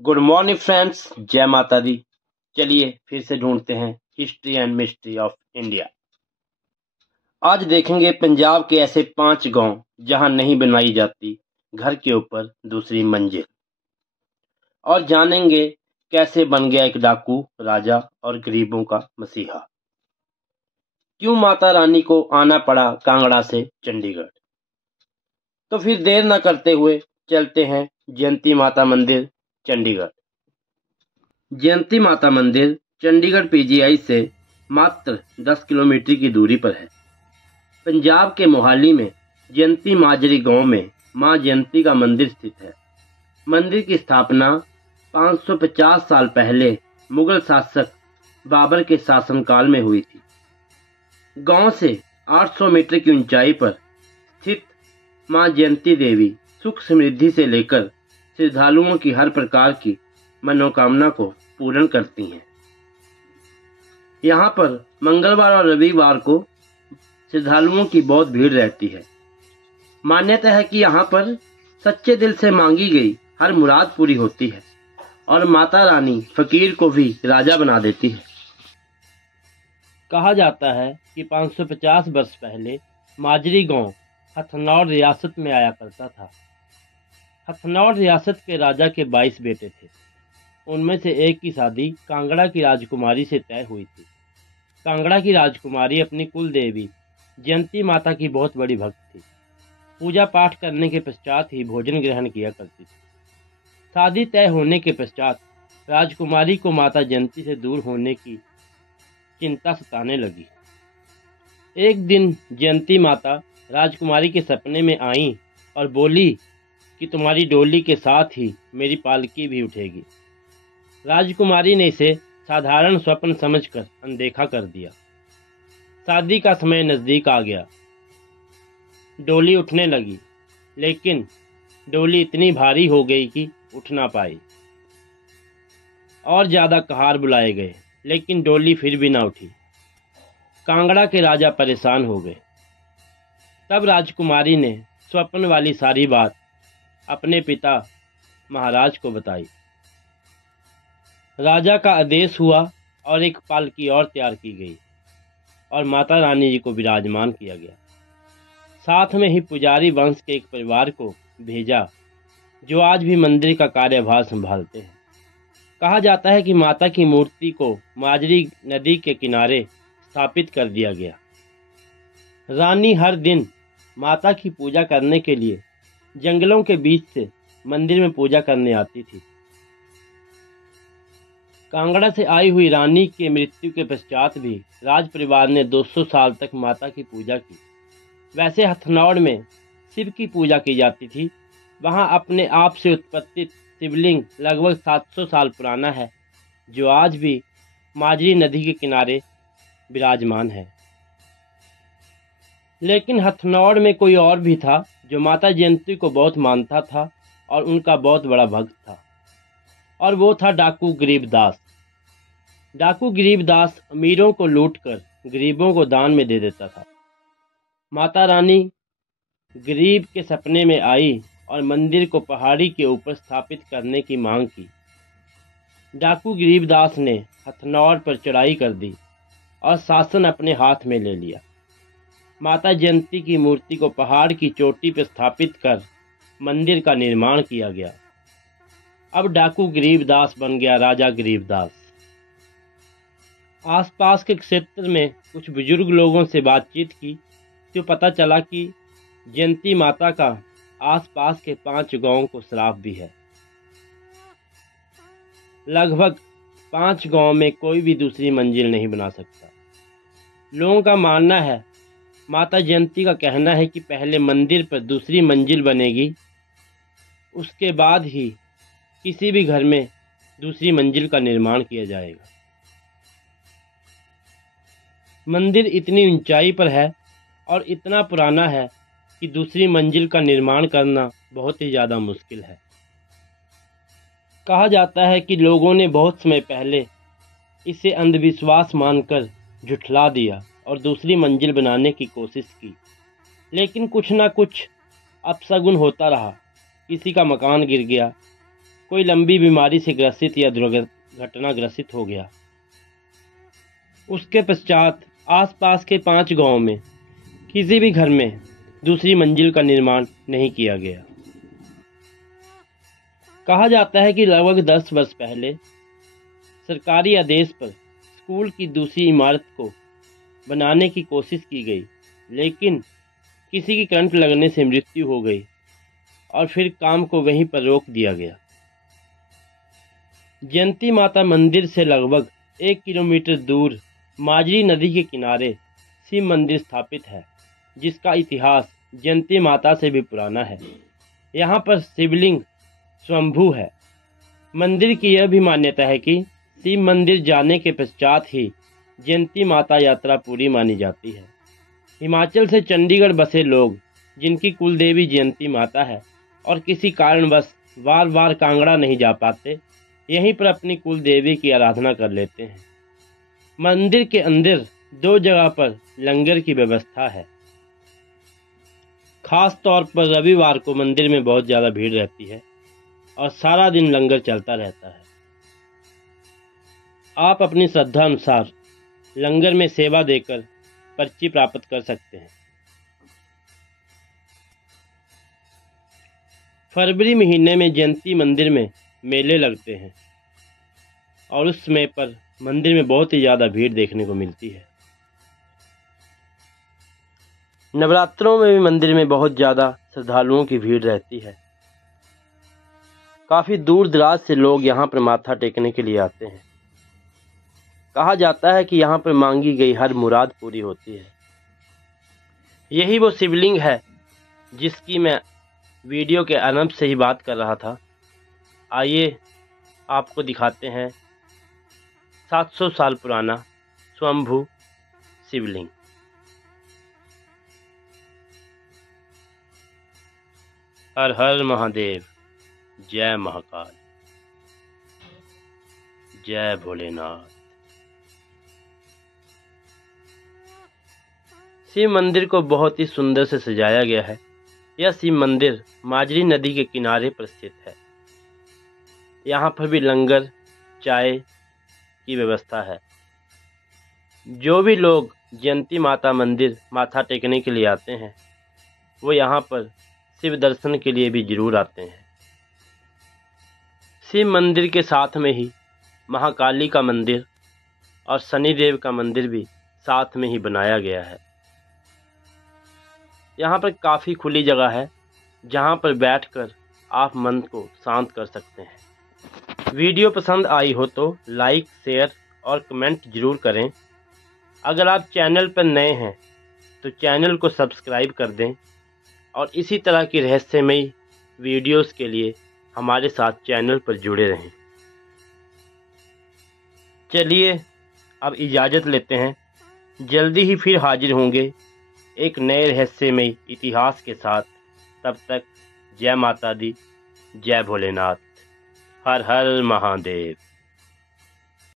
Good morning friends, जय माता दी। चलिए फिर से ढूंढते हैं history and mystery of India. आज देखेंगे पंजाब के ऐसे 5 गांव जहां नहीं बनाई जाती घर के ऊपर दूसरी मंजिल, और जानेंगे कैसे बन गया एक डाकू राजा और गरीबों का मसीहा। क्यों माता रानी को आना पड़ा कांगड़ा से चंडीगढ़। तो फिर देर न करते हुए चलते हैं जयंती माता मंदिर चंडीगढ़। जयंती माता मंदिर चंडीगढ़ पीजीआई से मात्र 10 किलोमीटर की दूरी पर है। पंजाब के मोहाली में जयंती माजरी गांव में मां जयंती का मंदिर स्थित है। मंदिर की स्थापना 550 साल पहले मुगल शासक बाबर के शासनकाल में हुई थी। गांव से 800 मीटर की ऊंचाई पर स्थित मां जयंती देवी सुख समृद्धि से लेकर श्रद्धालुओं की हर प्रकार की मनोकामना को पूर्ण करती हैं। यहाँ पर मंगलवार और रविवार को श्रद्धालुओं की बहुत भीड़ रहती है। मान्यता है कि यहाँ पर सच्चे दिल से मांगी गई हर मुराद पूरी होती है और माता रानी फकीर को भी राजा बना देती है। कहा जाता है कि 550 वर्ष पहले माजरी गांव हथनौर रियासत में आया करता था। हथनौर रियासत के राजा के 22 बेटे थे। उनमें से एक की शादी कांगड़ा की राजकुमारी से तय हुई थी। कांगड़ा की राजकुमारी अपनी कुल देवी जयंती माता की बहुत बड़ी भक्त थी। पूजा पाठ करने के पश्चात ही भोजन ग्रहण किया करती थी। शादी तय होने के पश्चात राजकुमारी को माता जयंती से दूर होने की चिंता सताने लगी। एक दिन जयंती माता राजकुमारी के सपने में आईं और बोली कि तुम्हारी डोली के साथ ही मेरी पालकी भी उठेगी। राजकुमारी ने इसे साधारण स्वप्न समझकर अनदेखा कर दिया। शादी का समय नजदीक आ गया। डोली उठने लगी, लेकिन डोली इतनी भारी हो गई कि उठ ना पाई। और ज्यादा कहार बुलाए गए, लेकिन डोली फिर भी ना उठी। कांगड़ा के राजा परेशान हो गए। तब राजकुमारी ने स्वप्न वाली सारी बात अपने पिता महाराज को बताई। राजा का आदेश हुआ और एक पालकी और तैयार की गई और माता रानी जी को विराजमान किया गया। साथ में ही पुजारी वंश के एक परिवार को भेजा जो आज भी मंदिर का कार्यभार संभालते हैं। कहा जाता है कि माता की मूर्ति को माजरी नदी के किनारे स्थापित कर दिया गया। रानी हर दिन माता की पूजा करने के लिए जंगलों के बीच से मंदिर में पूजा करने आती थी। कांगड़ा से आई हुई रानी के मृत्यु के पश्चात भी राज परिवार ने 200 साल तक माता की पूजा की। वैसे हथनौर में शिव की पूजा की जाती थी। वहां अपने आप से उत्पत्ति शिवलिंग लगभग 700 साल पुराना है, जो आज भी माजरी नदी के किनारे विराजमान है। लेकिन हथनौर में कोई और भी था जो माता जयंती को बहुत मानता था और उनका बहुत बड़ा भक्त था, और वो था डाकू गरीबदास। डाकू गरीबदास अमीरों को लूटकर गरीबों को दान में दे देता था। माता रानी गरीब के सपने में आई और मंदिर को पहाड़ी के ऊपर स्थापित करने की मांग की। डाकू गरीबदास ने हथनौर पर चढ़ाई कर दी और शासन अपने हाथ में ले लिया। माता जयंती की मूर्ति को पहाड़ की चोटी पर स्थापित कर मंदिर का निर्माण किया गया। अब डाकू गरीबदास बन गया राजा गरीबदास। आसपास के क्षेत्र में कुछ बुजुर्ग लोगों से बातचीत की तो पता चला कि जयंती माता का आसपास के 5 गांवों को श्राप भी है। लगभग 5 गांव में कोई भी दूसरी मंजिल नहीं बना सकता। लोगों का मानना है, माता जयंती का कहना है कि पहले मंदिर पर दूसरी मंजिल बनेगी, उसके बाद ही किसी भी घर में दूसरी मंजिल का निर्माण किया जाएगा। मंदिर इतनी ऊंचाई पर है और इतना पुराना है कि दूसरी मंजिल का निर्माण करना बहुत ही ज़्यादा मुश्किल है। कहा जाता है कि लोगों ने बहुत समय पहले इसे अंधविश्वास मानकर झुठला दिया और दूसरी मंजिल बनाने की कोशिश की, लेकिन कुछ ना कुछ अपशगुन होता रहा। किसी का मकान गिर गया, कोई लंबी बीमारी से ग्रसित या दुर्घटना ग्रसित हो गया। उसके पश्चात आसपास के 5 गांवों में किसी भी घर में दूसरी मंजिल का निर्माण नहीं किया गया। कहा जाता है कि लगभग 10 वर्ष पहले सरकारी आदेश पर स्कूल की दूसरी इमारत को बनाने की कोशिश की गई, लेकिन किसी की करंट लगने से मृत्यु हो गई और फिर काम को वहीं पर रोक दिया गया। जयंती माता मंदिर से लगभग 1 किलोमीटर दूर माजरी नदी के किनारे शिव मंदिर स्थापित है, जिसका इतिहास जयंती माता से भी पुराना है। यहाँ पर शिवलिंग स्वयंभू है। मंदिर की यह भी मान्यता है कि शिव मंदिर जाने के पश्चात ही जयंती माता यात्रा पूरी मानी जाती है। हिमाचल से चंडीगढ़ बसे लोग जिनकी कुल देवी जयंती माता है और किसी कारणवश बार बार कांगड़ा नहीं जा पाते, यहीं पर अपनी कुल देवी की आराधना कर लेते हैं। मंदिर के अंदर 2 जगह पर लंगर की व्यवस्था है। खास तौर पर रविवार को मंदिर में बहुत ज़्यादा भीड़ रहती है और सारा दिन लंगर चलता रहता है। आप अपनी श्रद्धा अनुसार लंगर में सेवा देकर पर्ची प्राप्त कर सकते हैं। फरवरी महीने में जयंती मंदिर में मेले लगते हैं और उस समय पर मंदिर में बहुत ही ज़्यादा भीड़ देखने को मिलती है। नवरात्रों में भी मंदिर में बहुत ज़्यादा श्रद्धालुओं की भीड़ रहती है। काफ़ी दूर दराज से लोग यहाँ पर माथा टेकने के लिए आते हैं। कहा जाता है कि यहाँ पर मांगी गई हर मुराद पूरी होती है। यही वो शिवलिंग है जिसकी मैं वीडियो के आरंभ से ही बात कर रहा था। आइए आपको दिखाते हैं 700 साल पुराना स्वयंभू शिवलिंग। हर हर महादेव, जय महाकाल, जय भोलेनाथ। शिव मंदिर को बहुत ही सुंदर से सजाया गया है। यह शिव मंदिर माजरी नदी के किनारे पर स्थित है। यहाँ पर भी लंगर, चाय की व्यवस्था है। जो भी लोग जयंती माता मंदिर माथा टेकने के लिए आते हैं, वो यहाँ पर शिव दर्शन के लिए भी जरूर आते हैं। शिव मंदिर के साथ में ही महाकाली का मंदिर और शनिदेव का मंदिर भी साथ में ही बनाया गया है। यहाँ पर काफ़ी खुली जगह है जहाँ पर बैठकर आप मन को शांत कर सकते हैं। वीडियो पसंद आई हो तो लाइक, शेयर और कमेंट ज़रूर करें। अगर आप चैनल पर नए हैं तो चैनल को सब्सक्राइब कर दें और इसी तरह की रहस्यमयी वीडियोस के लिए हमारे साथ चैनल पर जुड़े रहें। चलिए अब इजाज़त लेते हैं। जल्दी ही फिर हाजिर होंगे एक नए रहस्यमयी इतिहास के साथ। तब तक जय माता दी, जय भोलेनाथ, हर हर महादेव।